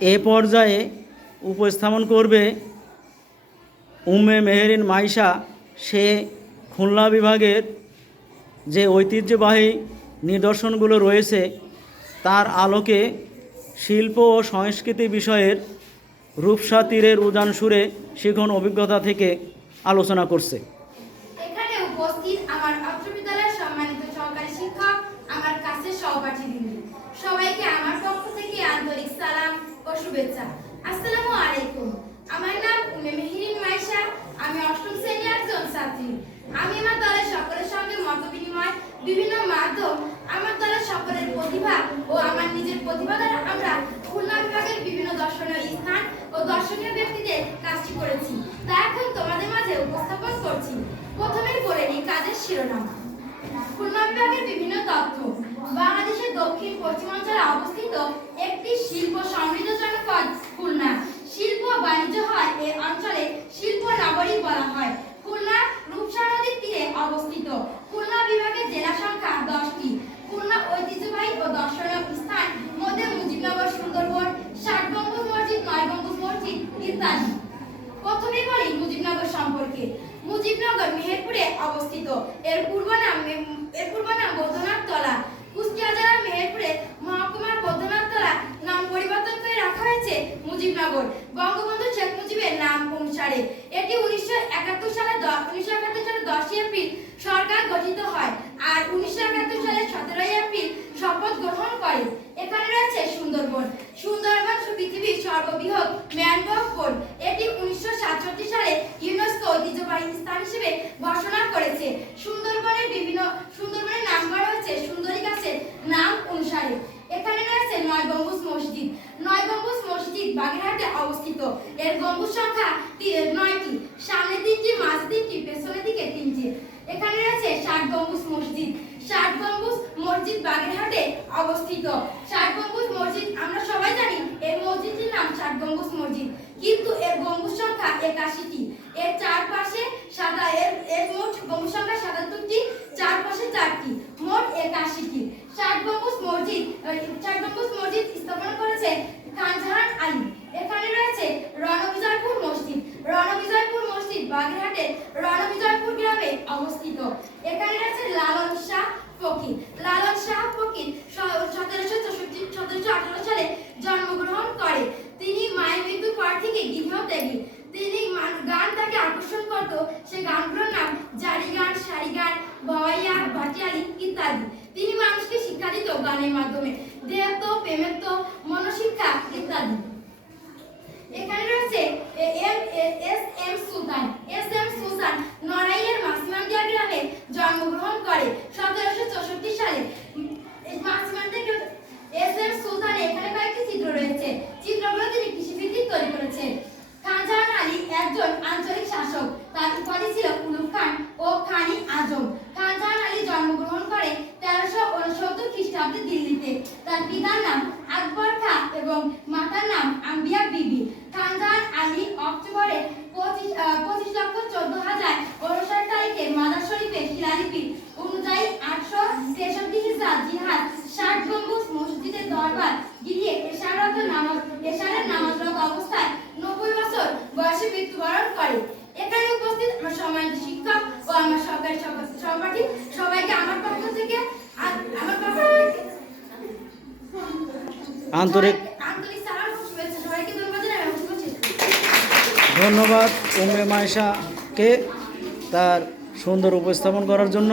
এ পর্যায়ে উপস্থাপন করবে উম্মে মেহেরিন মাইশা। সে খুলনা বিভাগের যে ঐতিহ্যবাহী নিদর্শনগুলো রয়েছে তার আলোকে শিল্প ও সংস্কৃতি বিষয়ের রূপসা তীরের উজান সুরে শিখন অভিজ্ঞতা থেকে আলোচনা করছে। এখানে উপস্থিত আমার অত্র বিদ্যালয়ের সম্মানিত সহকারী শিক্ষক, আমার কাছের সহপাঠীবৃন্দ, সবাইকে আমার পক্ষ থেকে আন্তরিক সালাম ও শুভেচ্ছা। আসসালামু আলাইকুম। আমার নাম উম্মে মেহেরিন মাইশা। আমি অষ্টম শ্রেণীর একজন ছাত্রী। আমি আমার দলের সকলের সঙ্গে মত বিনিময়, বিভিন্ন মাধ্যম, আমার দলের সকলের প্রতিভা ও আমার নিজের প্রতিভা দ্বারা আমরা খুলনা বিভাগের বিভিন্ন দর্শনীয় স্থান ও দর্শনীয় ব্যক্তিদের কাজটি করেছি, তা এখন তোমাদের মাঝে উপস্থাপন করছি। প্রথমেই বলে নিই কাজের শিরোনাম। খুলনা বিভাগের বিভিন্ন তথ্য। বাংলাদেশের দক্ষিণ পশ্চিমাঞ্চলে অবস্থিত একটি শিল্প সমৃদ্ধ জনপদ খুলনা। শিল্প বাণিজ্য হয় এ অঞ্চলে শিল্প নগরী বলা হয়। খুলনা রূপসা নদীর তীরে অবস্থিত। খুলনা বিভাগের জেলা সংখ্যা 10টি। খুলনা ঐতিহ্যবাহী ও দর্শনীয় স্থান মধ্যে মুজিবনগর, সুন্দরবন, 60 গম্বুজ মসজিদ, 9 গম্বুজ মসজিদ ইত্যাদি। প্রথমে বলি মুজিবনগর সম্পর্কে। মুজিবনগর মেহেরপুরে অবস্থিত। এর পূর্ব নাম বৌদ্ধনাথ তলা। কুষ্টিয়া জেলার মেহেরপুরে মহকুমার বৌদ্ধনাথ তলা নাম পরিবর্তন করে রাখা হয়েছে মুজিবনগর বঙ্গবন্ধু শেখ মুজিবের নাম অনুসারে। এটি 1971 সালে 10 এপ্রিল সরকার গঠিত হয় আর 1971 সালের 17 এপ্রিল শপথ গ্রহণ করে। এখানে রয়েছে সুন্দরবন। সুন্দরবন পৃথিবীর সর্ববৃহৎ ম্যানগ্রোভ বন। এটি 1967 সালে ইউনেস্কো ঐতিহ্যবাহী স্থান হিসেবে ঘোষণা করেছে। সুন্দরবনের নাম করা হয়েছে সুন্দরী গাছের নাম অনুসারে। এখানে রয়েছে 9 গম্বুজ মসজিদ। 9 গম্বুজ মসজিদ বাগেরহাটে অবস্থিত। এর গম্বুজ সংখ্যা 9টি, সামনে 3টি, মাঝে 3টি, পেছনের দিকে 3টি। এখানে রয়েছে 60 গম্বুজ মসজিদ। 60 গম্বুজ মসজিদ বাগেরহাটে অবস্থিত। 60 গম্বুজ মসজিদ আমরা সবাই জানি এই মসজিদটির নাম 60 গম্বুজ মসজিদ, কিন্তু এর গম্বুজ সংখ্যা 81টি। এর চারপাশে এর মোট গম্বুজ সংখ্যা 77টি, চারপাশে 4টি, মোট 81টি। 60 গম্বুজ মসজিদ স্থাপন করেছে খান জাহান আলী। এখানে রয়েছে রণবিজয়পুর মসজিদ। রণবিজয়পুর মসজিদ বাগেরহাটের রণবিজয়পুর গ্রামে অবস্থিত। এখানে রয়েছে লালন শাহ ফকির। লালন শাহ ফকির 1718 সালে জন্মগ্রহণ করে। তিনি মায়ের মৃত্যুর পর থেকে গৃহত্যাগী। তিনি গান তাকে আকর্ষণ করত। সে গানগুলোর নাম জারি গান, সারি গান, ভাওয়াইয়া, ভাটিয়ালি ইত্যাদি। তিনি মানুষকে শিক্ষা দিত গানের মাধ্যমে, দেহত্ব, প্রেমত্ব, মনশিক্ষা ইত্যাদি। এখানে রয়েছে এস এম সুলতান। এস এম সুলতান নড়াইলের মাসিমান্দিয়া গ্রামে জন্মগ্রহণ করে 1764 সালে। মাসিমান্দিয়া এস এম সুলতান এখানে কয়েকটি চিত্র রয়েছে। চিত্রগুলো তিনি কৃষিভিত্তিক তৈরি করেছেন। খান জাহান আলী একজন আঞ্চলিক শাসক। তার উপাধি ছিল কুলুপ খান ও খানি আজম। খান জাহান আলী জন্মগ্রহণ করে 1369 খ্রিস্টাব্দে দিল্লিতে। তার পিতার নাম আকবর খাঁ এবং মাতার নাম আম্বিয়া বিবি। খান জাহান আলী অক্টোবরে 25,14,059 তারিখে মাদার শরীফের শিলালিপি অনুযায়ী 863 হিজরা জিহাদ 60 গম্বুজ মসজিদের দরবার গিরিয়ে এশারের নামাজরত অবস্থায় 90 বছর বয়সে মৃত্যুবরণ করে। এখানে উপস্থিত আমার সম্মানিত শিক্ষক ও আমার সহকারী সহপাঠী সবাইকে আমার পক্ষ থেকে আন্তরিক সালাম ও শুভেচ্ছা। সবাইকে ধন্যবাদ জানাই। ধন্যবাদ উম্মে মাইশাকে তার সুন্দর উপস্থাপন করার জন্য।